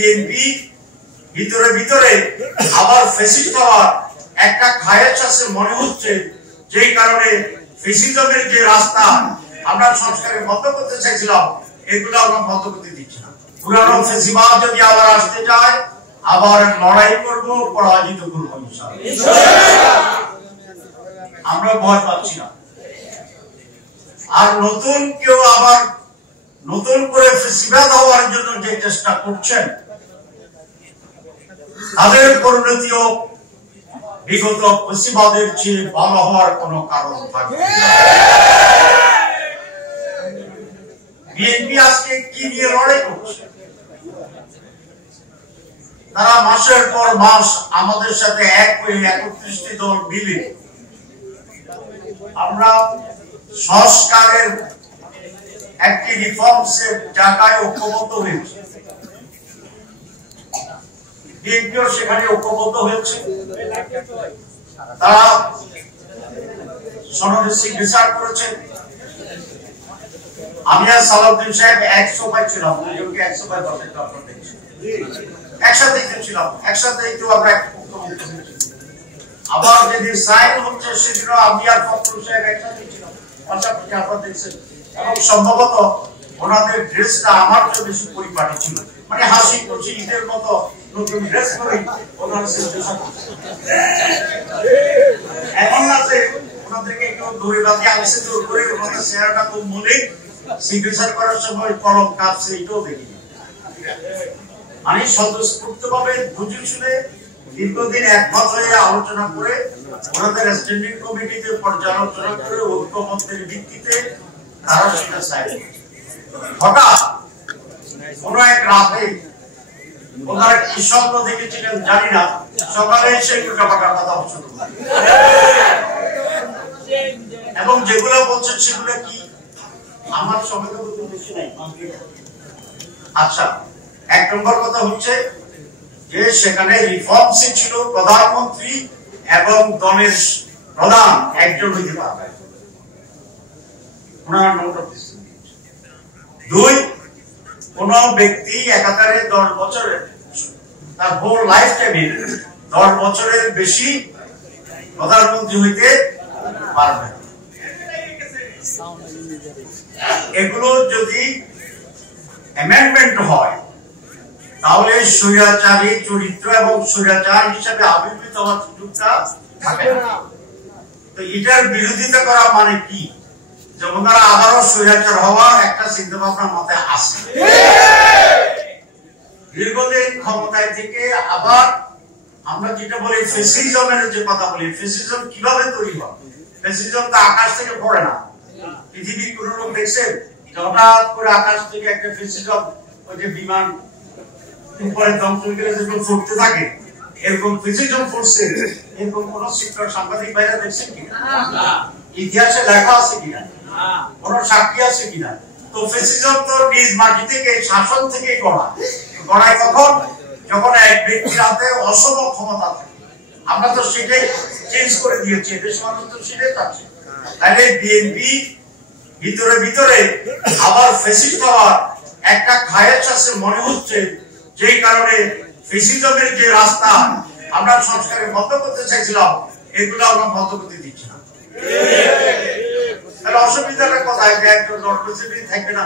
BNP ভিতরে ভিতরে আবার ফ্যাসিস্ট হওয়ার একটা খায়েশ আছে মনে হচ্ছে, যেই কারণে ফ্যাসিজমের যে রাস্তা আমরা সংস্কারে বন্ধ করতে চাইছিলাম এগুলো আমরা বন্ধ করতে দিচ্ছি না। পুরানো ফ্যাসিবাদ যদি আবার আসতে যায় আবার লড়াই করব, পরাজিত করব ইনশাআল্লাহ। আমরা ভয় পাচ্ছি না। আর নতুন কেউ আবার নতুন করে ফ্যাসিবাদ হওয়ার জন্য যে চেষ্টা করছেন তাদের পরিণতিও বিগত ফ্যাসিবাদের চেয়ে ভালো হওয়ার কোন কারণ থাকবে না। বিএনপি আজকে কি নিয়ে লড়াই করছে? তারা মাসের পর মাস আমাদের সাথে এক হয়ে 31টি দল মিলে আমরা সংস্কারের একটি রিফর্মসের জায়গায় ঐক্যবদ্ধ হয়েছে। বিএনপিও সেখানে ঐক্যবদ্ধ হয়েছে। তারা সনদে সিগনেচার করেছেন। আমি আর সালাউদ্দিন সাহেব 100 পাইছিলাম, দুজনকে 100 পাই বসেন একসাথে ছিলাম, একসাথেই তো আমরা আবার যেদিন সাইন হচ্ছে সেদিনও আমি আর ফখরুল সাহেব একসাথে ছিলাম, পাশাপাশি আপনারা দেখছেন। এবং সম্ভবত ওনাদের ড্রেসটা আমার চেয়ে বেশি পরিপাটি ছিল, মানে হাসি খুশি ঈদের মতো নতুন ড্রেস করে ওনারা সিগনেচার করছে। এমন না যে ওনাদেরকে একটু দড়ি বাঁধি আসছে জোর করে, ওনাদের চেহারাটা খুব মনে সিগনেচার করার সময় কলম কাঁপছে, এটাও দেখি। মানে স্বতঃস্ফূর্ত ভাবে বুঝে শুনে দীর্ঘদিন একমত হয়ে আলোচনা করে ওনাদের স্ট্যান্ডিং কমিটিতে পর্যালোচনা করে ঐক্যমত্যের ভিত্তিতে তারা সেটা চায়। হঠাৎ কোন এক রাতে ওনারা কি স্বপ্ন দেখেছিলেন জানি না, সকালে এসে উল্টাপাল্টা কথা শুরু এবং যেগুলো বলছেন সেগুলো কি আমার সঙ্গে তো বেশি নাই। আচ্ছা, এক নম্বর কথা হচ্ছে যে সেখানে রিফর্মস ছিল প্রধানমন্ত্রী এবং দলের প্রধান একজন হইতে পারবে। দুই, কোন ব্যক্তি একাধারে 10 বছরের তার হোল লাইফ টাইমে 10 বছরের বেশি প্রধানমন্ত্রী হইতে পারবে। এগুলো যদি অ্যামেন্ডমেন্ট হয় তাহলে স্বৈরাচারী চরিত্র এবং স্বৈরাচার হিসাবে আবির্ভূত হওয়ার সুযোগটা থাকে না। তো এটার বিরোধিতা করা মানে কি? যে ওনারা আবারও স্বৈরাচার হওয়ার একটা চিন্তা ভাবনা মাথায় আসে। দীর্ঘদিন ক্ষমতায় থেকে আবার আমরা যেটা বলি ফ্যাসিজমের যে কথা বলি, ফ্যাসিজম কিভাবে তৈরি হয়? ফ্যাসিজম তো আকাশ থেকে পড়ে না। পৃথিবীর কোন লোক দেখছেন হঠাৎ করে আকাশ থেকে একটা ফ্যাসিজম, ওই যে বিমান উপরে দমকল গেলে যেগুলো ফুটতে থাকে এরকম ফ্যাসিজম ফুটছে, এরকম কোন শিক্ষক সাংবাদিক ভাইরা দেখছেন কিনা? ইতিহাসে লেখা আছে কিনা? কোন সাক্ষী আছে কিনা? তো ফ্যাসিজম তো নিজ মাটি থেকে শাসন থেকে গড়ায় কখন? যখন এক ব্যক্তির হাতে অসম ক্ষমতা থাকে। আমরা তো সেটাই চেঞ্জ করে দিয়েছি, দেশের মানুষ তো সেটাই চাচ্ছে। তাহলে বিএনপি ভিতরে ভিতরে আবার ফ্যাসিস্ট হওয়ার একটা খায়েশ আছে মনে হচ্ছে, যেই কারণে ফ্যাসিজমের যে রাস্তা আমরা সংস্কারে বন্ধ করতে চাইছিলাম এগুলো আমরা বন্ধ করতে দিচ্ছি না। তাহলে অসুবিধাটা কোথায়? একজন জনপ্রতিনিধি থাকবে না,